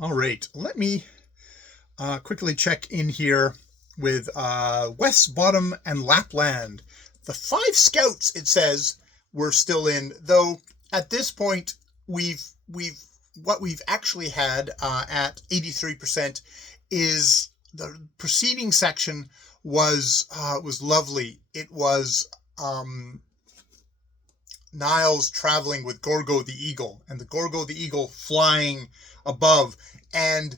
All right, let me quickly check in here with West Bottom and Lapland. The 5 scouts, it says, were still in, though at this point we've what we've actually had at 83% is the preceding section was lovely. It was Niles traveling with Gorgo the Eagle, and the Gorgo the Eagle flying above, and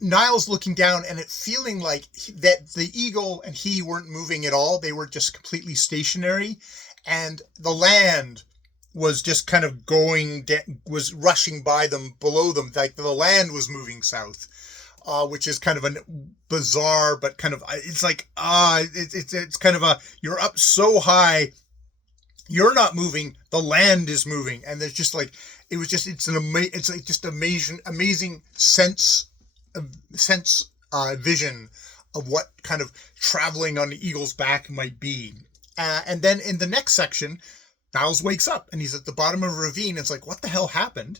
Niles looking down and it feeling like that the Eagle and he weren't moving at all. They were just completely stationary, and the land was just kind of was rushing by them, below them, like the land was moving south. Which is kind of a bizarre, but kind of, it's like, it's kind of you're up so high, you're not moving, the land is moving. And there's just like, it's like just amazing vision of what kind of traveling on the eagle's back might be. And then in the next section, Niles wakes up and he's at the bottom of a ravine. It's like, what the hell happened?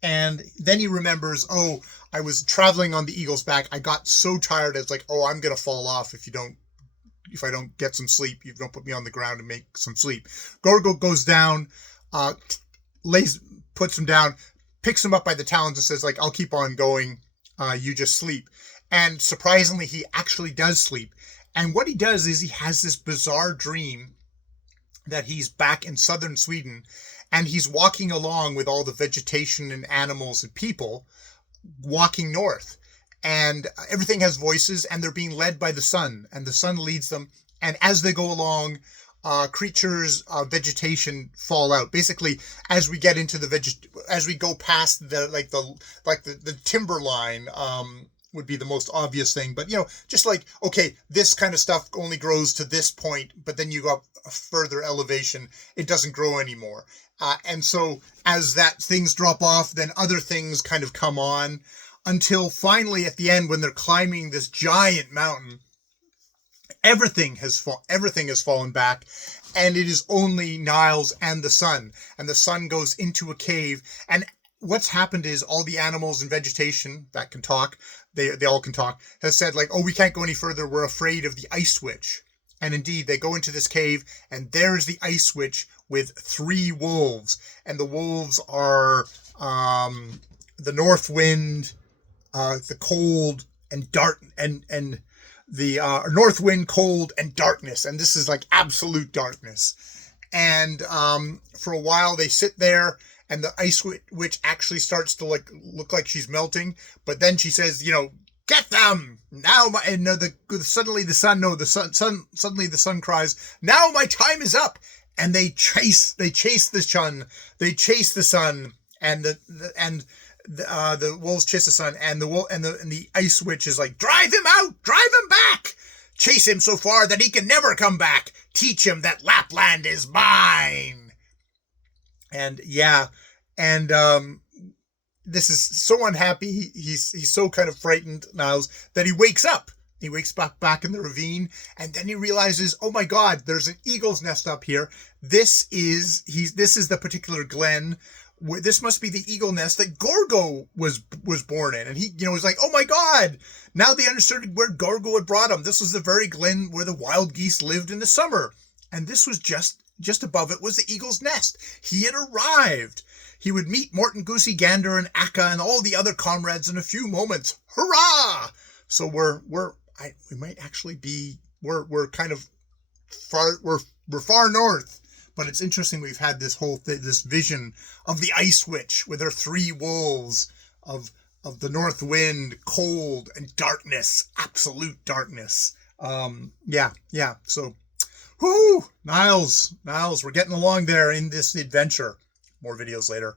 And then he remembers, oh, I was traveling on the eagle's back. I got so tired. It's like, oh, I'm going to fall off if I don't get some sleep. You don't put me on the ground and make some sleep. Gorgo goes down, puts him down, picks him up by the talons and says, like, I'll keep on going. You just sleep. And surprisingly, he actually does sleep. And what he does is he has this bizarre dream that he's back in southern Sweden, and he's walking along with all the vegetation and animals and people walking north, and everything has voices, and they're being led by the sun, and the sun leads them. And as they go along, creatures, vegetation fall out. Basically, as we get into as we go past the timber line, would be the most obvious thing. But, just like, okay, this kind of stuff only grows to this point, but then you go a further elevation, it doesn't grow anymore. And so as things drop off, then other things kind of come on, until finally at the end, when they're climbing this giant mountain, everything has fallen back, and it is only Niles and the sun goes into a cave. And what's happened is all the animals and vegetation that can talk, they all can talk, has said, like, oh, we can't go any further, we're afraid of the Ice Witch. And indeed, they go into this cave, and there's the Ice Witch with 3 wolves. And the wolves are the North Wind, the Cold, and and the North Wind, Cold, and Darkness. And this is like absolute darkness. And for a while, they sit there, and the Ice Witch actually starts to look like she's melting. But then she says, get them now. Suddenly the sun cries, now my time is up. And they chase the sun, and the wolves chase the sun, and the Ice Witch is like, drive him out, drive him back, chase him so far that he can never come back, teach him that Lapland is mine. And this is so unhappy. He's so kind of frightened, Niles, that he wakes up. He wakes back in the ravine, and then he realizes, oh my God, there's an eagle's nest up here. This is the particular glen. This must be the eagle nest that Gorgo was born in. And he, was like, oh my God, now they understood where Gorgo had brought him. This was the very glen where the wild geese lived in the summer. And this was just above it was the eagle's nest. He had arrived. He would meet Morton, Goosey, Gander, and Akka, and all the other comrades in a few moments. Hurrah! So we might actually be, we're kind of far, we're far north, but it's interesting. We've had this this vision of the Ice Witch with her 3 wolves of the North Wind, Cold, and Darkness, absolute darkness. So, whoo, Niles, we're getting along there in this adventure. More videos later.